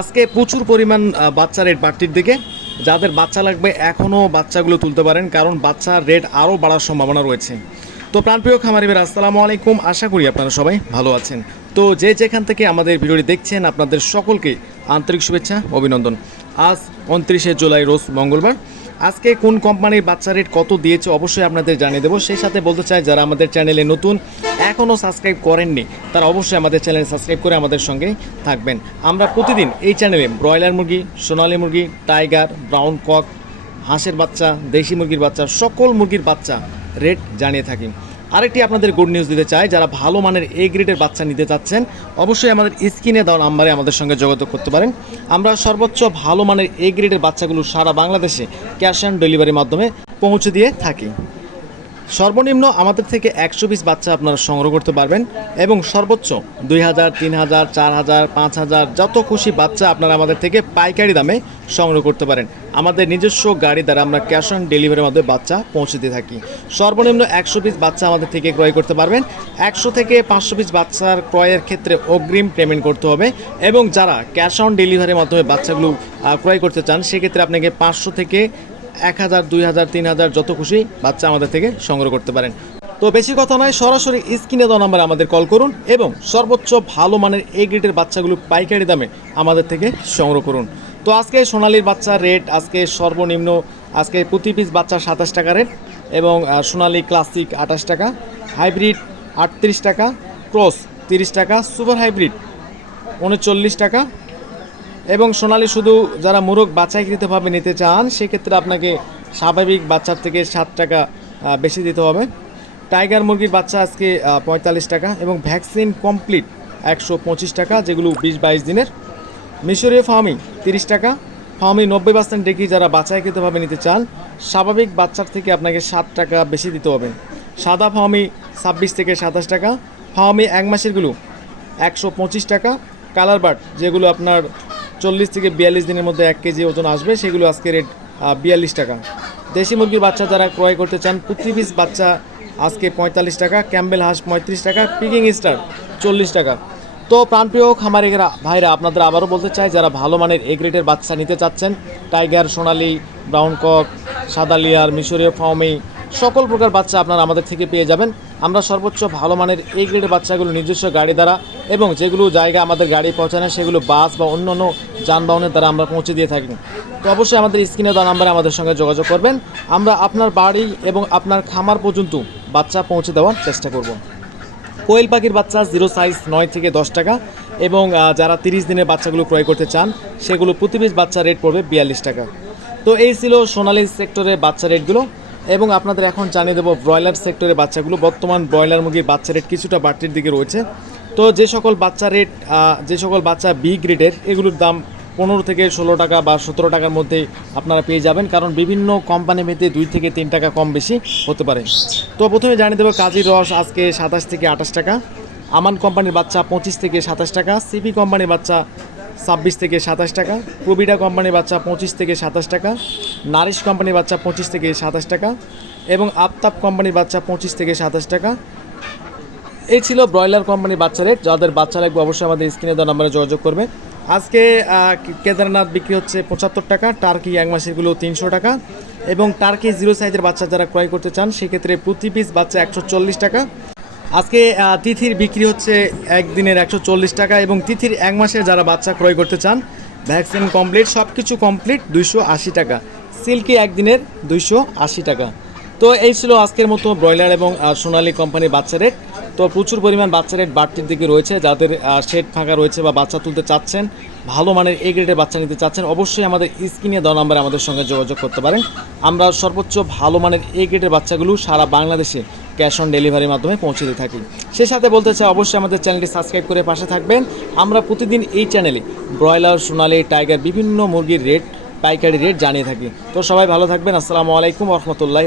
আজকে প্রচুর পরিমাণ বাচ্চা রেট বাড়তির দিকে। যাদের বাচ্চা লাগবে, এখনও বাচ্চাগুলো তুলতে পারেন, কারণ বাচ্চার রেট আরও বাড়ার সম্ভাবনা রয়েছে। তো প্রাণপ্রিয় খামারিবের আসসালামু আলাইকুম। আশা করি আপনারা সবাই ভালো আছেন। তো যে যেখান থেকে আমাদের ভিডিওটি দেখছেন, আপনাদের সকলকে আন্তরিক শুভেচ্ছা, অভিনন্দন। আজ উনত্রিশে জুলাই, রোজ মঙ্গলবার। আজকে কোন কোম্পানির বাচ্চা রেট কত দিয়েছে অবশ্যই আপনাদের জানিয়ে দেবো। সেই সাথে বলতে চাই, যারা আমাদের চ্যানেলে নতুন, এখনও সাবস্ক্রাইব করেননি, তারা অবশ্যই আমাদের চ্যানেল সাবস্ক্রাইব করে আমাদের সঙ্গে থাকবেন। আমরা প্রতিদিন এই চ্যানেলে ব্রয়লার মুরগি, সোনালি মুরগি টাইগার ব্রাউন কক হাঁসের বাচ্চা, দেশি মুরগির বাচ্চা, সকল মুরগির বাচ্চা রেট জানিয়ে থাকি। আরেকটি আপনাদের গুড নিউজ দিতে চাই, যারা ভালো মানের এ গ্রেডের বাচ্চা নিতে চাচ্ছেন, অবশ্যই আমাদের স্ক্রিনে দেওয়া নাম্বারে আমাদের সঙ্গে যোগাযোগ করতে পারেন। আমরা সর্বোচ্চ ভালো মানের এ গ্রেডের বাচ্চাগুলো সারা বাংলাদেশে ক্যাশ অন ডেলিভারির মাধ্যমে পৌঁছে দিয়ে থাকি। সর্বনিম্ন আমাদের থেকে একশো পিস বাচ্চা আপনারা সংগ্রহ করতে পারবেন এবং সর্বোচ্চ দুই হাজার, তিন হাজার, চার হাজার, পাঁচ হাজার, যত খুশি বাচ্চা আপনারা আমাদের থেকে পাইকারি দামে সংগ্রহ করতে পারেন। আমাদের নিজস্ব গাড়ি দ্বারা আমরা ক্যাশ অন ডেলিভারির মাধ্যমে বাচ্চা পৌঁছে দিয়ে থাকি। সর্বনিম্ন একশো পিস বাচ্চা আমাদের থেকে ক্রয় করতে পারবেন। একশো থেকে পাঁচশো পিস বাচ্চার ক্রয়ের ক্ষেত্রে অগ্রিম পেমেন্ট করতে হবে এবং যারা ক্যাশ অন ডেলিভারির মাধ্যমে বাচ্চাগুলো ক্রয় করতে চান, সেক্ষেত্রে আপনাকে পাঁচশো থেকে এক হাজার, দুই হাজার, তিন হাজার, যত খুশি বাচ্চা আমাদের থেকে সংগ্রহ করতে পারেন। তো বেশি কথা নয়, সরাসরি স্ক্রিনে দেওয়া নাম্বারে আমাদের কল করুন এবং সর্বোচ্চ ভালো মানের এই গ্রেডের বাচ্চাগুলো পাইকারি দামে আমাদের থেকে সংগ্রহ করুন। তো আজকে সোনালির বাচ্চার রেট, আজকে সর্বনিম্ন, আজকে প্রতি পিস বাচ্চা সাতাশ টাকা রেট এবং সোনালি ক্লাসিক আঠাশ টাকা, হাইব্রিড আটত্রিশ টাকা, ক্রস তিরিশ টাকা, সুপার হাইব্রিড উনচল্লিশ টাকা এবং সোনালি শুধু যারা মোরগ বাছাইকৃতভাবে নিতে চান, সেক্ষেত্রে আপনাকে স্বাভাবিক বাচ্চার থেকে সাত টাকা বেশি দিতে হবে। টাইগার মুরগির বাচ্চা আজকে পঁয়তাল্লিশ টাকা এবং ভ্যাকসিন কমপ্লিট একশো পঁচিশ টাকা, যেগুলো বিশ বাইশ দিনের। মিশরীয় ফার্মি তিরিশ টাকা, ফার্মি নব্বই পার্সেন্ট ডেকি যারা বাছাইকৃতভাবে নিতে চান, স্বাভাবিক বাচ্চার থেকে আপনাকে সাত টাকা বেশি দিতে হবে। সাদা ফার্মি ছাব্বিশ থেকে সাতাশ টাকা, ফার্মি এক মাসেরগুলো একশো পঁচিশ টাকা, কালার বার্ড যেগুলো আপনার চল্লিশ থেকে বিয়াল্লিশ দিনের মধ্যে এক কেজি ওজন আসবে, সেগুলো আজকে রেট বিয়াল্লিশ টাকা। দেশি মুরগির বাচ্চা যারা ক্রয় করতে চান প্রতি পিস বাচ্চা আজকে পঁয়তাল্লিশ টাকা, ক্যাম্বেল হাঁস পঁয়ত্রিশ টাকা, পিকিং স্টার চল্লিশ টাকা। তো প্রাণপ্রিয় খামারিরা ভাইরা, আপনাদের আবারও বলতে চাই, যারা ভালো মানের এ গ্রেডের বাচ্চা নিতে চাচ্ছেন, টাইগার, সোনালি, ব্রাউন কক, সাদা লিয়ার, মিশরীয় ফাউমি সকল প্রকার বাচ্চা আপনারা আমাদের থেকে পেয়ে যাবেন। আমরা সর্বোচ্চ ভালো মানের এই গ্রেডের বাচ্চাগুলো নিজস্ব গাড়ি দ্বারা এবং যেগুলো জায়গা আমাদের গাড়ি পৌঁছানো সেগুলো বাস বা অন্য অন্য যানবাহনের দ্বারা আমরা পৌঁছে দিয়ে থাকি। তো অবশ্যই আমাদের স্ক্রিনে দেওয়া নাম্বারে আমাদের সঙ্গে যোগাযোগ করবেন। আমরা আপনার বাড়ি এবং আপনার খামার পর্যন্ত বাচ্চা পৌঁছে দেওয়ার চেষ্টা করব। কোয়েল পাখির বাচ্চা জিরো সাইজ নয় থেকে দশ টাকা এবং যারা তিরিশ দিনের বাচ্চাগুলো ক্রয় করতে চান, সেগুলো প্রতি পিস বাচ্চা রেট পড়বে বিয়াল্লিশ টাকা। তো এই ছিল সোনালি সেক্টরের বাচ্চা রেটগুলো। এবং আপনাদের এখন জানিয়ে দেবো ব্রয়লার সেক্টরের বাচ্চাগুলো। বর্তমান ব্রয়লার মুরগির বাচ্চা রেট কিছুটা বাড়তির দিকে রয়েছে। তো যে সকল বাচ্চা রেট যে সকল বাচ্চা বি গ্রেডের এগুলোর দাম পনেরো থেকে ষোলো টাকা বা সতেরো টাকার মধ্যে আপনারা পেয়ে যাবেন। কারণ বিভিন্ন কোম্পানি ভেদে দুই থেকে তিন টাকা কম বেশি হতে পারে। তো প্রথমে জানিয়ে দেবো কাজীর রস আজকে সাতাশ থেকে আঠাশ টাকা। আমান কোম্পানির বাচ্চা পঁচিশ থেকে সাতাশ টাকা। সিপি কোম্পানির বাচ্চা ছাব্বিশ থেকে সাতাশ টাকা, প্রবিডা কোম্পানির বাচ্চা পঁচিশ থেকে সাতাশ টাকা, নারিশ কোম্পানির বাচ্চা পঁচিশ থেকে সাতাশ টাকা এবং আফতাব কোম্পানির বাচ্চা পঁচিশ থেকে সাতাশ টাকা। এই ছিল ব্রয়লার কোম্পানির বাচ্চা রেট, যাদের বাচ্চা লাগবে অবশ্যই আমাদের স্ক্রিনে দেওয়া নাম্বারে যোগাযোগ করবে। আজকে কেদারনাথ বিক্রি হচ্ছে পঁচাত্তর টাকা, টার্কি এক মাসেরগুলো তিনশো টাকা এবং টার্কি জিরো সাইজের বাচ্চা যারা ক্রয় করতে চান, সেক্ষেত্রে প্রতি পিস বাচ্চা একশো চল্লিশ টাকা। আজকে তিথির বিক্রি হচ্ছে একদিনের একশো চল্লিশ টাকা এবং তিথির এক মাসে যারা বাচ্চা ক্রয় করতে চান, ভ্যাকসিন কমপ্লিট সব কিছু কমপ্লিট দুইশো আশি টাকা। সিল্কি একদিনের দুইশো আশি টাকা। তো এই ছিল আজকের মতো ব্রয়লার এবং সোনালি কোম্পানির বাচ্চা রেট। তো প্রচুর পরিমাণ বাচ্চা রেট বাড়তির দিকে রয়েছে। যাদের শেড ফাঁকা রয়েছে বা বাচ্চা তুলতে চাচ্ছেন, ভালো মানের এ গ্রেডের বাচ্চা নিতে চাচ্ছেন, অবশ্যই আমাদের স্ক্রিনে দেওয়া নাম্বারে আমাদের সঙ্গে যোগাযোগ করতে পারেন। আমরা সর্বোচ্চ ভালো মানের এ গ্রেডের বাচ্চাগুলো সারা বাংলাদেশে ক্যাশ অন ডেলিভারির মাধ্যমে পৌঁছে দিয়ে থাকি। সে সাথে বলতে চাই, অবশ্যই আমাদের চ্যানেলটি সাবস্ক্রাইব করে পাশে থাকবেন। আমরা প্রতিদিন এই চ্যানেলে ব্রয়লার, সোনালি টাইগার বিভিন্ন মুরগির রেট পাইকারি রেট জানিয়ে থাকি। তো সবাই ভালো থাকবেন। আসসালামু আলাইকুম রহমতুল্লাহ